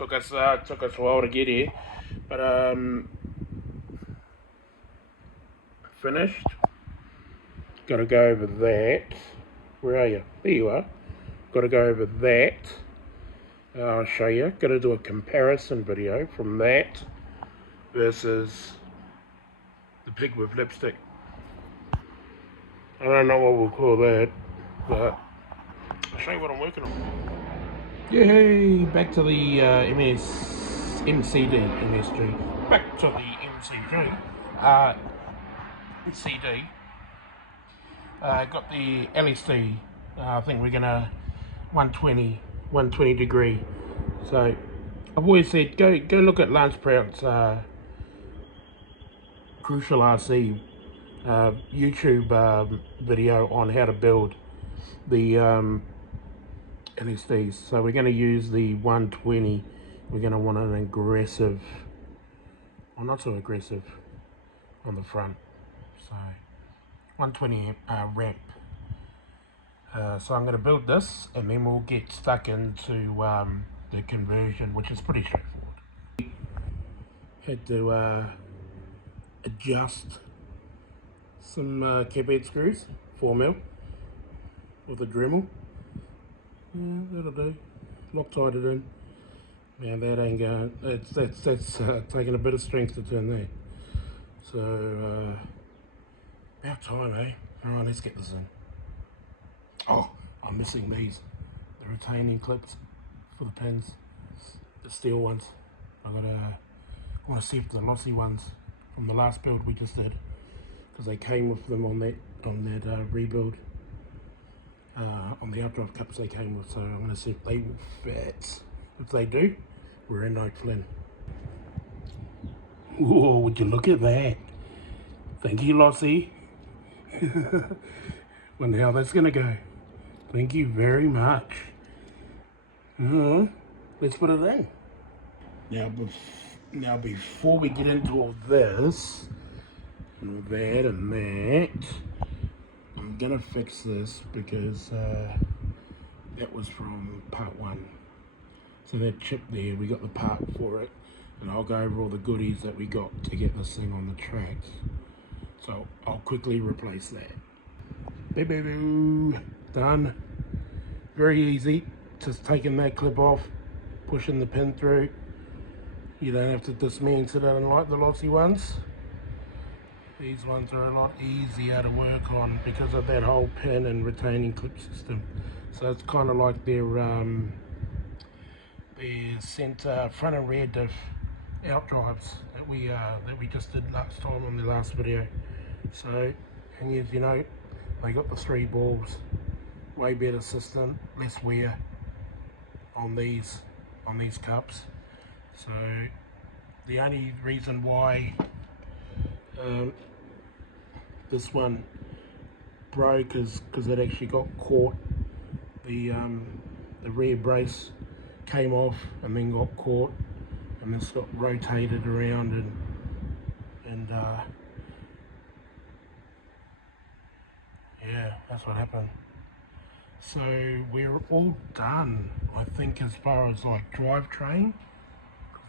took us a while to get here, but finished. Got to go over that. Where are you? There you are. Got to go over that. I'll show you. Got to do a comparison video from that versus the pig with lipstick. I don't know what we'll call that, but I'll show you what I'm working on. Yay! Back to the MCD. Back to the MCD. CD. Got the LSD. I think we're gonna 120 degree. So I've always said go look at Lance Prout's Crucial RC YouTube video on how to build the LSDs. So we're going to use the 120. We're going to want an aggressive, or not so aggressive, on the front. So 120 ramp. So I'm going to build this, and then we'll get stuck into the conversion, which is pretty straightforward. Had to adjust some cap head screws, 4mm, with a Dremel. Yeah, that'll do. Loctite it in. Now that ain't going. That's taking a bit of strength to turn that. So about time, eh? All right, let's get this in. Oh, I'm missing these. The retaining clips for the pins, the steel ones. I want to see if the lossy ones from the last build we just did, because they came with them on that rebuild. On the outdrive cups they came with, so I'm going to see if they will fit. If they do, we're in no Flynn. Whoa, would you look at that? Thank you, Lossy. Wonder how that's going to go. Thank you very much. Let's put it in. Now before we get into all this, and all that and that, I'm gonna fix this because that was from part 1. So that chip there, we got the part for it, and I'll go over all the goodies that we got to get this thing on the track. So I'll quickly replace that. Done. Very easy. Just taking that clip off, pushing the pin through. You don't have to dismantle it unlike the lossy ones. These ones are a lot easier to work on because of that whole pin and retaining clip system. So it's kind of like their center front and rear diff outdrives that we just did last time on the last video. So, and as you know, they got the 3 balls, way better system, less wear on these cups. So the only reason why this one broke is because it actually got caught. The rear brace came off and then got caught, and this got rotated around and yeah, that's what happened. So we're all done, I think, as far as like drivetrain.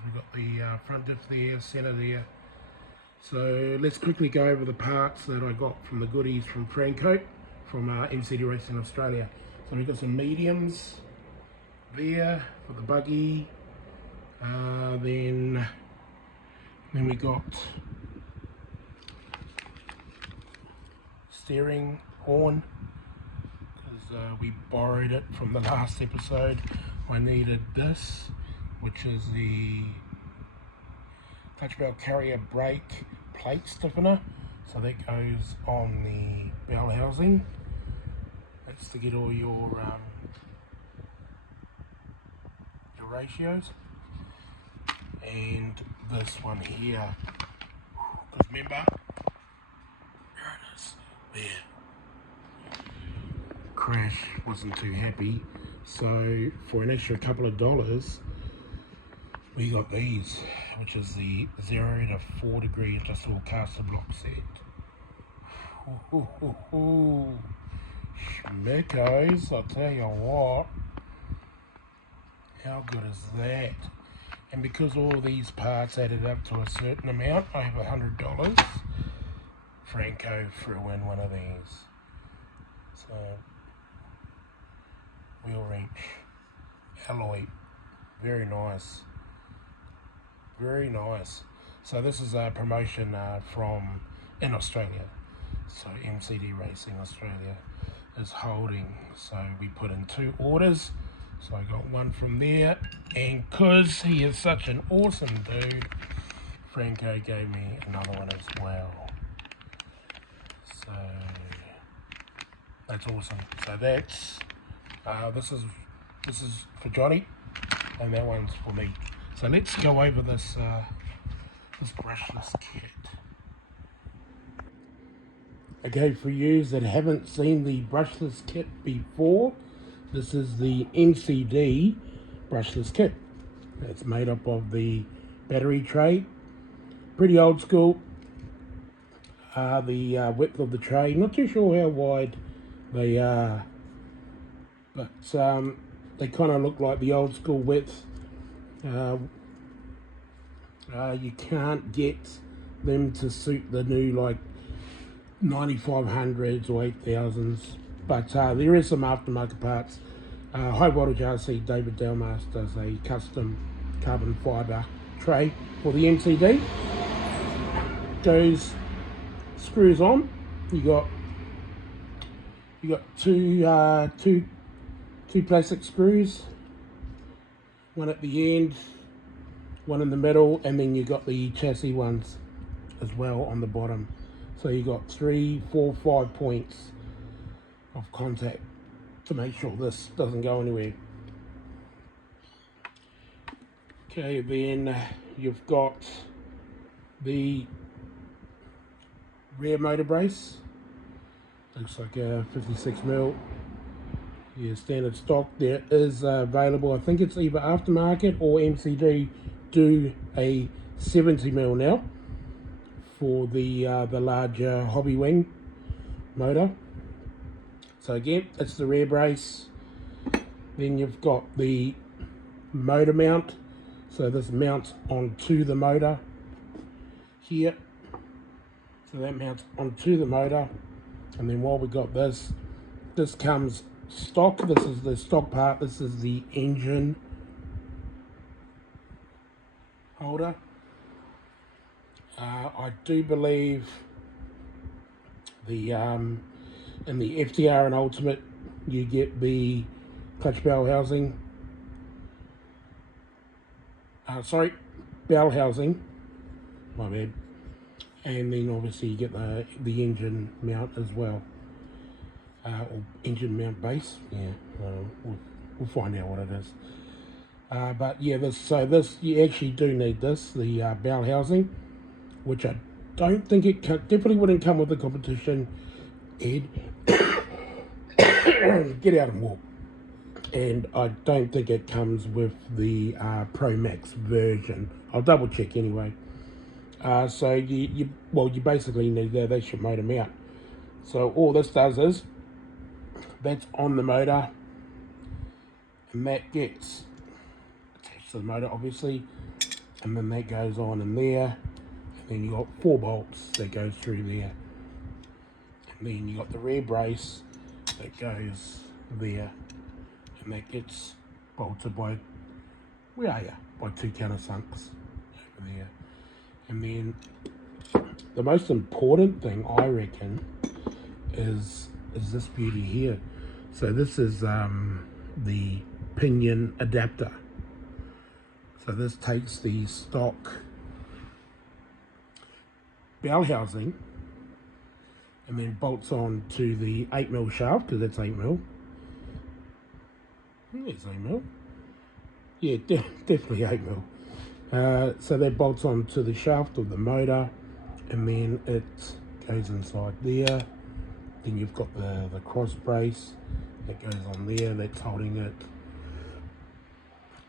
We've got the front diff there, center there. So let's quickly go over the parts that I got from the goodies from Franco, from MCD Racing Australia. So we've got some mediums there for the buggy. Then we got steering horn, because we borrowed it from the last episode. I needed this, which is the touch bell carrier brake plate stiffener. So that goes on the bell housing. That's to get all your ratios. And this one here, because remember, there it is, there. Crash wasn't too happy, so for an extra couple of dollars, we got these, which is the 0 to 4 degree adjustable caster block set. Schmickos, I'll tell you what. How good is that? And because all these parts added up to a certain amount, I have $100. Franco threw in one of these. So, wheel reach, alloy, very nice. Very nice. So this is a promotion from in Australia. So MCD Racing Australia is holding. So we put in 2 orders. So I got one from there, and because he is such an awesome dude, Franco gave me another one as well. So that's awesome. So that's this is for Johnny, and that one's for me. So let's go over this this brushless kit. Okay, for you that haven't seen the brushless kit before, this is the MCD brushless kit. It's made up of the battery tray, pretty old school. The width of the tray, not too sure how wide they are, but they kind of look like the old school width. You can't get them to suit the new like 9500s or 8000s, but there is some aftermarket parts. High voltage RC David Delmas does a custom carbon fibre tray for the MCD. Goes screws on. You got two plastic screws, one at the end, one in the middle, and then you got the chassis ones as well on the bottom. So you got 3, 4, 5 points of contact to make sure this doesn't go anywhere. Okay, then you've got the rear motor brace. Looks like a 56mm. Yeah, standard stock. There is available, I think it's either aftermarket or MCD do a 70mm now for the larger hobby wing motor. So again, it's the rear brace. Then you've got the motor mount. So this mounts onto the motor here. So that mounts onto the motor. And then while we got this comes stock. This is the stock part. This is the engine holder. I do believe the in the FTR and Ultimate you get the clutch bell housing. Bell housing. My bad. And then obviously you get the engine mount as well, or engine mount base. Yeah, we'll find out what it is. But yeah, this you actually do need this, the bell housing, which I don't think it definitely wouldn't come with the competition. Ed, get out and walk. And I don't think it comes with the Pro Max version. I'll double check anyway. So you basically need that. That's your motor mount. So all this does is that's on the motor, and that gets attached to the motor obviously, and then that goes on in there, and then you got 4 bolts that goes through there, and then you got the rear brace that goes there, and that gets bolted by by 2 countersunks over there. And then the most important thing I reckon is this beauty here. So this is the pinion adapter. So this takes the stock bell housing and then bolts on to the 8mm shaft, because that's 8mm. It's 8mm. Yeah, definitely 8mm. So that bolts onto the shaft of the motor, and then it goes inside there. Then you've got the cross brace that goes on there, that's holding it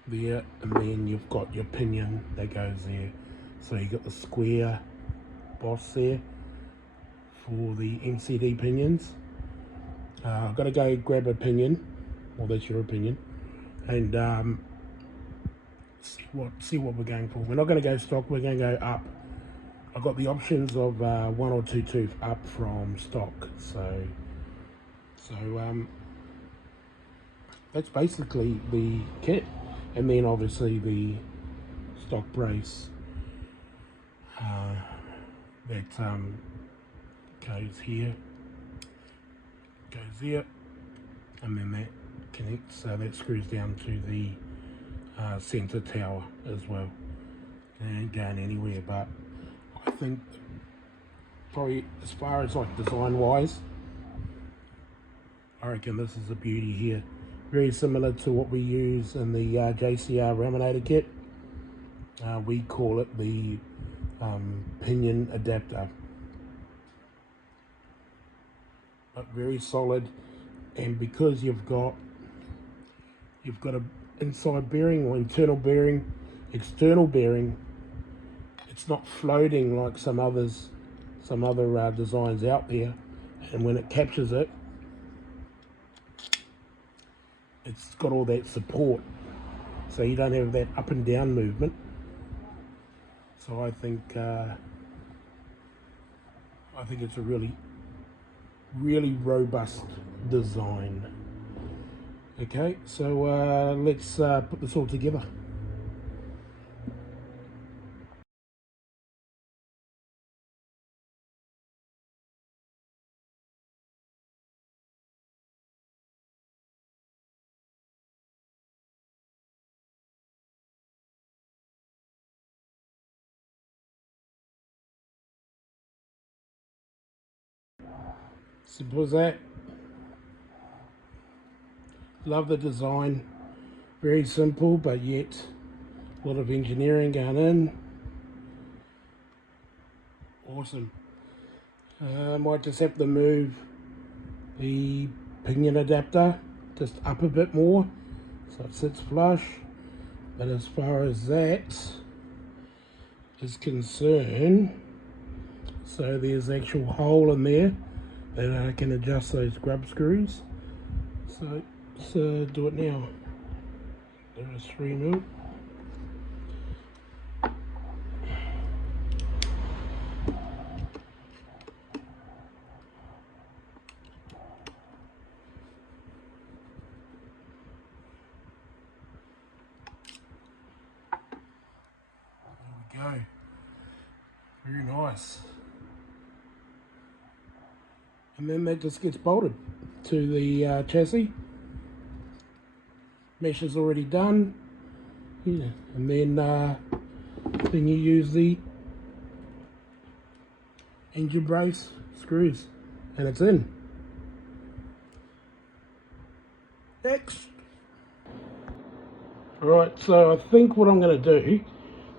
there, and then you've got your pinion that goes there. So you've got the square boss there for the MCD pinions. I've got to go grab a pinion, well that's your opinion, and see what we're going for. We're not going to go stock, we're going to go up. I've got the options of 1 or 2 tooth up from stock, so that's basically the kit, and then obviously the stock brace that goes here, goes there, and then that connects, so that screws down to the center tower as well. It ain't going anywhere, but I think probably as far as like design wise, I reckon this is a beauty here. Very similar to what we use in the JCR Raminator kit. We call it the pinion adapter. But very solid, and because you've got a inside bearing or internal bearing, external bearing, it's not floating like some other designs out there, and when it captures it, it's got all that support, so you don't have that up and down movement. So I think it's a really robust design. Okay, so let's put this all together. Simple as that. Love the design. Very simple, but yet a lot of engineering going in. Awesome. Might just have to move the pinion adapter just up a bit more so it sits flush. But as far as that is concerned, so there's actual hole in there that I can adjust those grub screws. So let's do it now. There is 3 mil. There we go. Very nice. And then that just gets bolted to the chassis. Mesh is already done. Yeah. And then you use the engine brace screws, and it's in. Next. Alright, so I think what I'm going to do,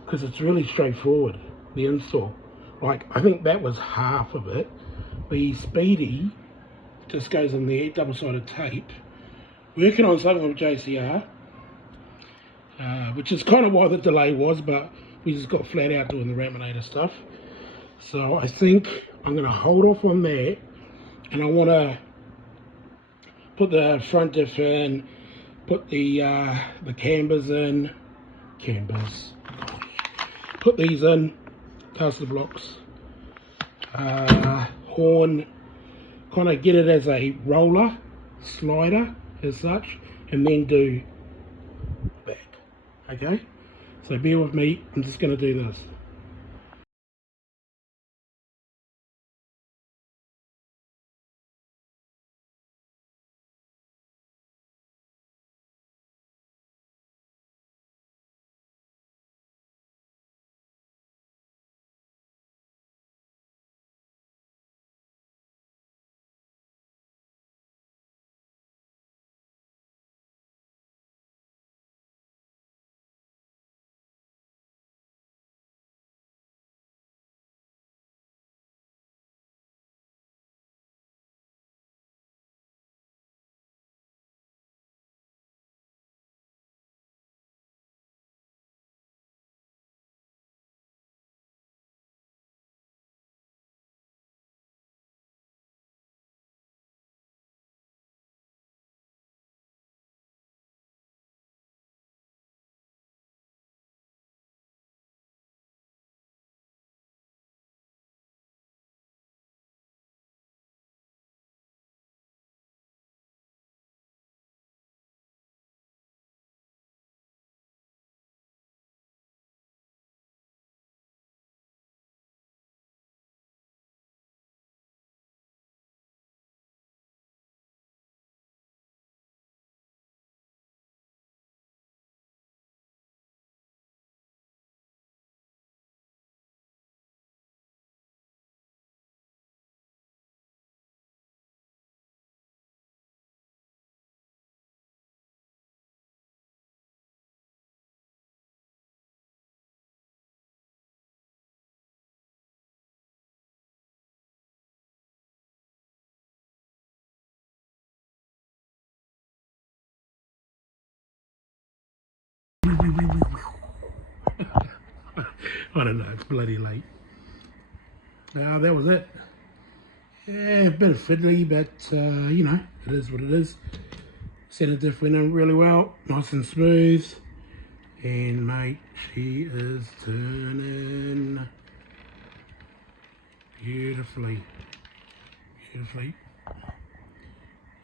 because it's really straightforward, the install. Like, I think that was half of it. The Speedy just goes in there, double-sided tape. Working on something with JCR, which is kind of why the delay was, but we just got flat out doing the Raminator stuff. So I think I'm going to hold off on that, and I want to put the front diff in, put the cambers in, put these in, caster blocks, horn, kind of get it as a roller, slider as such, and then do that. Okay, so bear with me, I'm just going to do this. I don't know, it's bloody late. That was it. Yeah, a bit of fiddly, but you know, it is what it is. Centre diff went in really well, nice and smooth. And mate, she is turning beautifully. Beautifully.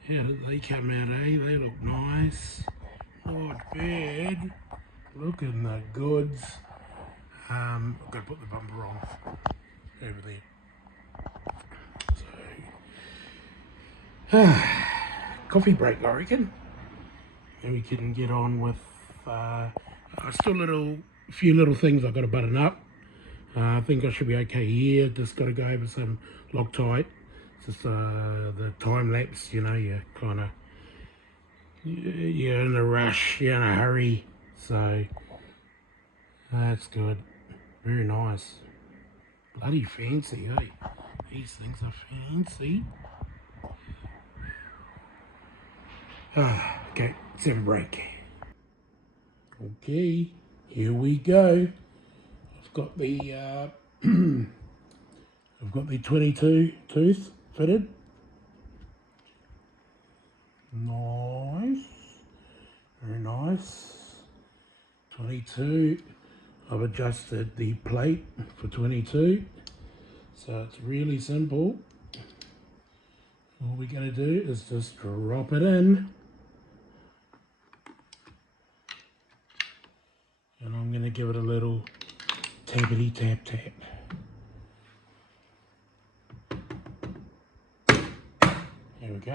How did they come out, eh? They look nice. Not bad. Looking the goods. I've got to put the bumper on over there. So, coffee break, I reckon. And we can get on with still a few little things I've got to button up. I think I should be okay here. Just got to go over some Loctite. Just the time lapse, you know, you're kind of, you're in a rush, you're in a hurry. So that's good. Very nice. Bloody fancy, eh? These things are fancy. Okay, let's have a break. Okay, here we go. I've got the I've got the 22 tooth fitted. Nice, very nice. 22. I've adjusted the plate for 22, so it's really simple. All we're going to do is just drop it in, and I'm going to give it a little tappity tap tap. There we go.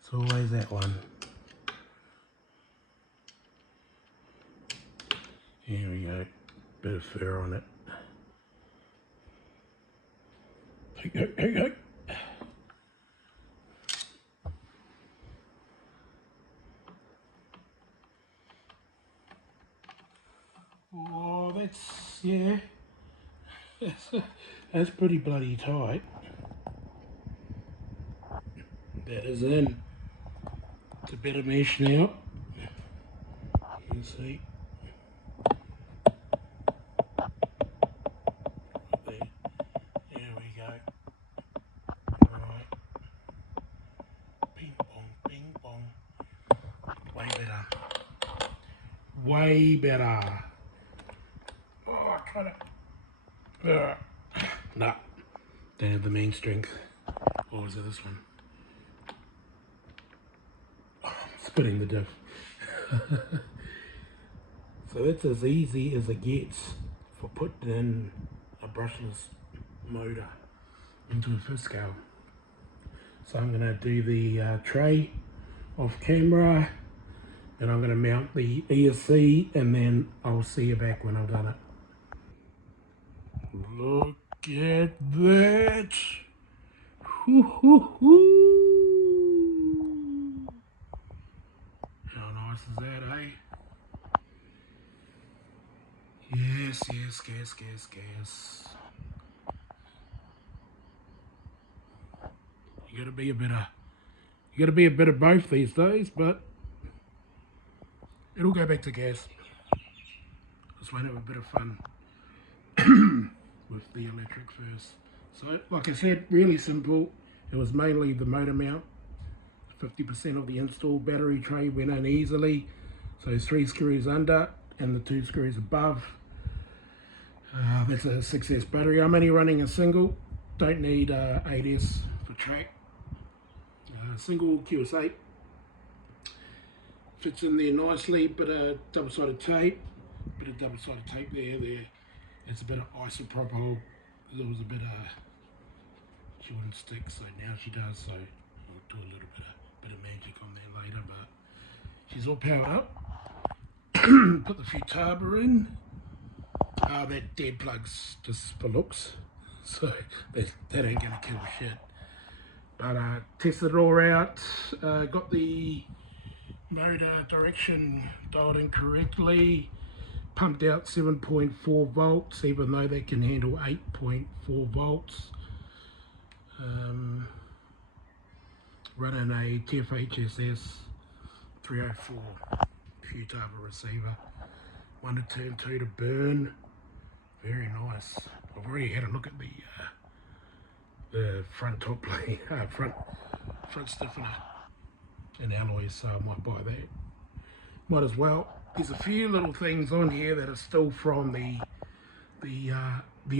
It's always that one. Here we go. Bit of fur on it. Hey. Oh, that's, yeah. That's pretty bloody tight. That is in. It's a bit of mesh now. You can see. There we go. Alright. Ping pong, ping pong. Way better. Way better. Oh, I cut it. Nah. Don't have the main strength. Or was it this one? Oh, I'm splitting the diff. So that's as easy as it gets for putting in a brushless motor into a fifth scale. So I'm going to do the tray off camera, and I'm going to mount the ESC, and then I'll see you back when I've done it. Look at that! How nice is that, eh? Yes. You gotta be a bit of both these days, but it'll go back to gas. Just want to have a bit of fun with the electric first. So, like I said, really simple. It was mainly the motor mount. 50% of the install battery tray went in easily. So 3 screws under and the 2 screws above. That's a Sexiest battery. I'm only running a single. don't need 8S for track. Single QS8 fits in there nicely. Bit of double-sided tape. Bit of double-sided tape there. It's a bit of isopropyl. There was a bit of, she wouldn't stick, so now she does. So I'll do a little bit of magic on there later. But she's all powered up. Put the futaba in. That dead plug's just for looks, so that ain't gonna kill shit. But tested it all out. Got the motor direction dialed in correctly. Pumped out 7.4 volts, even though they can handle 8.4 volts. Running a TFHSS 304 futaba receiver. 1 to turn, 2 to burn. Very nice. I've already had a look at the front top plate, front stiffener in alloys, so I might buy that. Might as well. There's a few little things on here that are still from the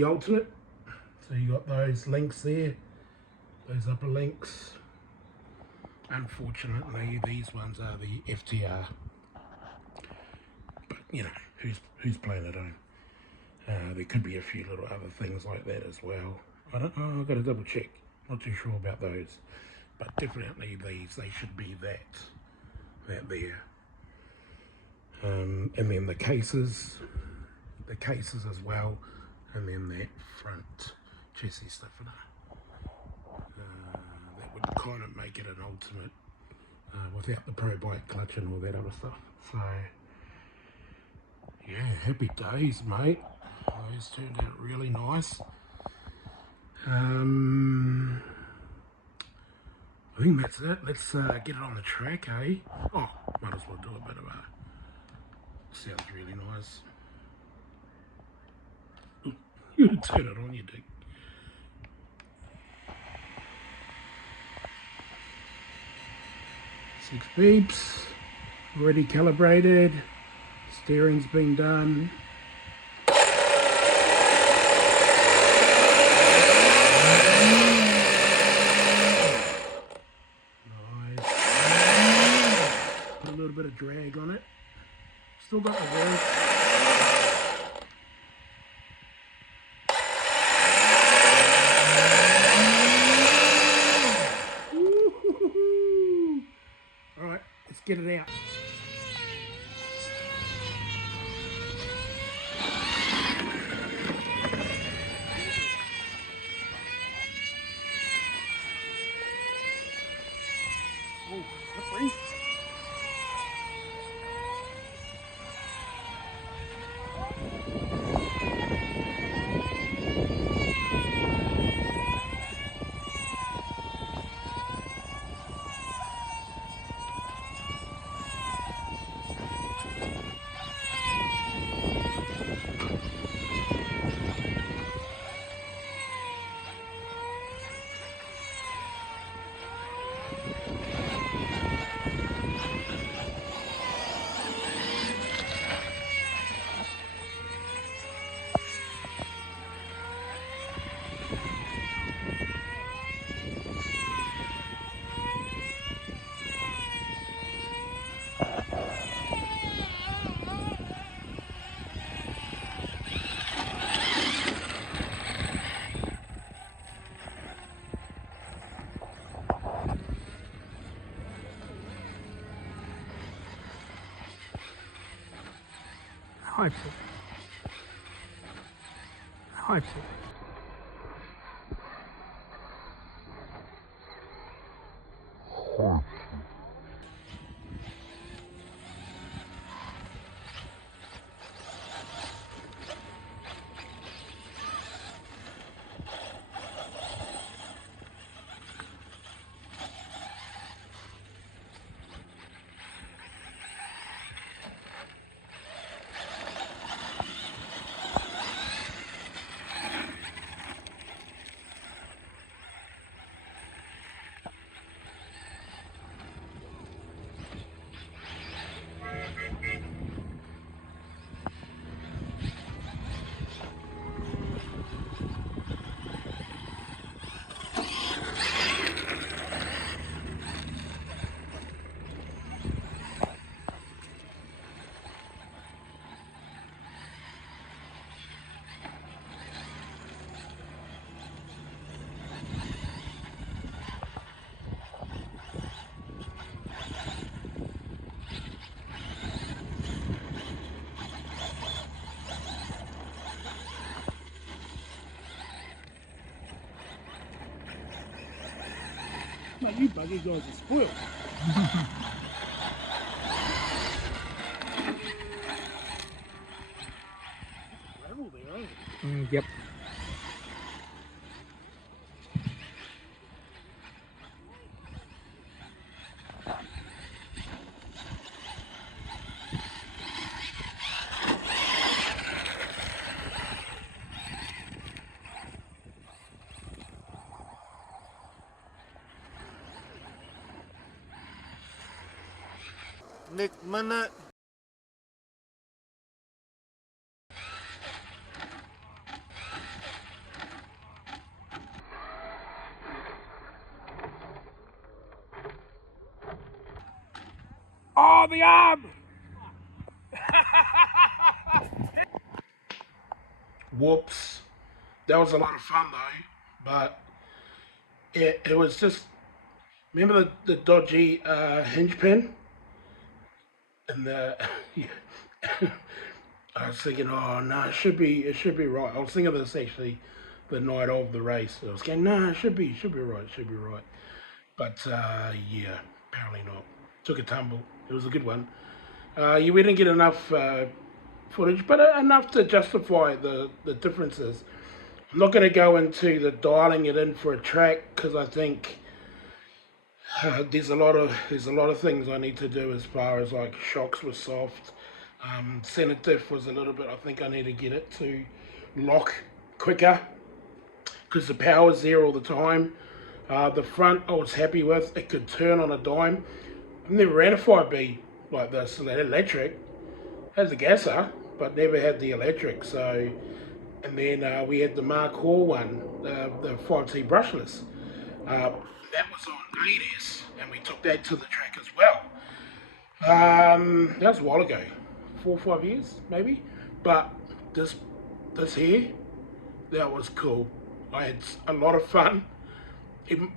Ultimate. So you got those links there, those upper links. Unfortunately, these ones are the FTR. But you know, who's playing at home? There could be a few little other things like that as well. I don't know, I've got to double check. Not too sure about those. But definitely these, they should be that there. And then the cases as well. And then that front chassis stiffener. That would kind of make it an Ultimate without the Pro Bike clutch and all that other stuff. So, yeah, happy days, mate. Those turned out really nice. I think that's it. Let's get it on the track, eh? Oh, might as well do a bit of a... Sounds really nice. Ooh, you turn it on, you dick. Six beeps. Already calibrated. Steering's been done. Bit of drag on it. Still got the wheels. Alright, let's get it out. Oh, slippery. Hype it. Hype it. You buggy guys are spoiled. Gravel there, ain't it? Yep. Next minute. Oh, the arm! Whoops. That was a lot of fun though, but it was just, remember the dodgy hinge pin? And the, I was thinking, oh no, it should be right. I was thinking of this actually the night of the race. I was going, no, it should be right, it should be right. But yeah, apparently not. Took a tumble. It was a good one. Yeah, we didn't get enough footage, but enough to justify the differences. I'm not going to go into the dialing it in for a track because I think there's a lot of things I need to do as far as like shocks were soft. Center diff was a little bit. I think I need to get it to lock quicker because the power's there all the time. The front I was happy with. It could turn on a dime. I've never ran a 5B like this. So that electric has the gasser, but never had the electric. So, and then we had the Mark Hall one, the 5T Brushless. That was on 8S, and we took that to the track as well. That was a while ago, 4 or 5 years maybe. But this here, that was cool. I had a lot of fun.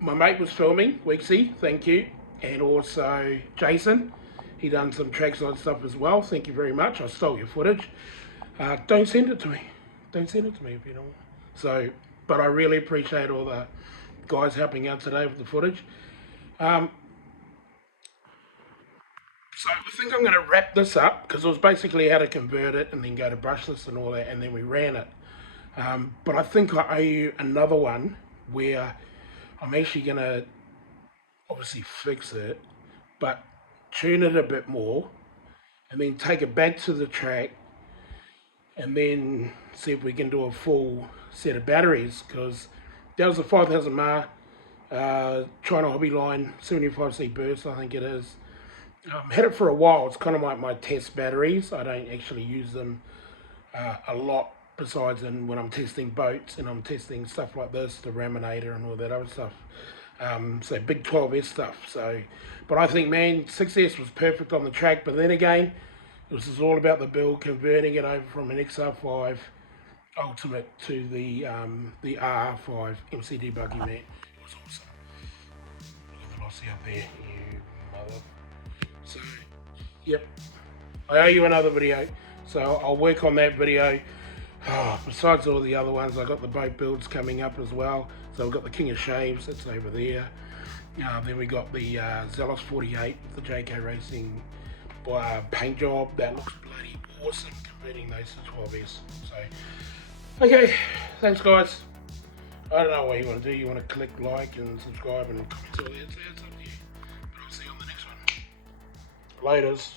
My mate was filming, Weeksy, thank you, and also Jason. He done some trackside stuff as well. Thank you very much. I stole your footage. Don't send it to me. Don't send it to me if you don't want. So, but I really appreciate all the guys helping out today with the footage. So I think I'm going to wrap this up because it was basically how to convert it and then go to brushless and all that, and then we ran it. But I think I owe you another one where I'm actually going to obviously fix it, but tune it a bit more, and then take it back to the track, and then see if we can do a full set of batteries because that was a 5000 mAh China Hobby Line 75C burst, I think it is. Had it for a while. It's kind of like my test batteries. I don't actually use them a lot besides when I'm testing boats and I'm testing stuff like this, the Raminator and all that other stuff. So big 12S stuff. So, but I think, man, 6S was perfect on the track. But then again, this is all about the build, converting it over from an XR5 Ultimate to the R5 MCD buggy, man. It was awesome. Look at the lossy up there, you mother. So, yep, I owe you another video, so I'll work on that video. Besides all the other ones, I got the boat builds coming up as well. So we've got the King of Shaves, that's over there. Then we got the Zealous 48, the JK Racing paint job. That looks bloody awesome, converting those to 12S. So, okay, thanks guys. I don't know what you want to do. You want to click like and subscribe and comment all that. It's up to you. But I'll see you on the next one. Laters.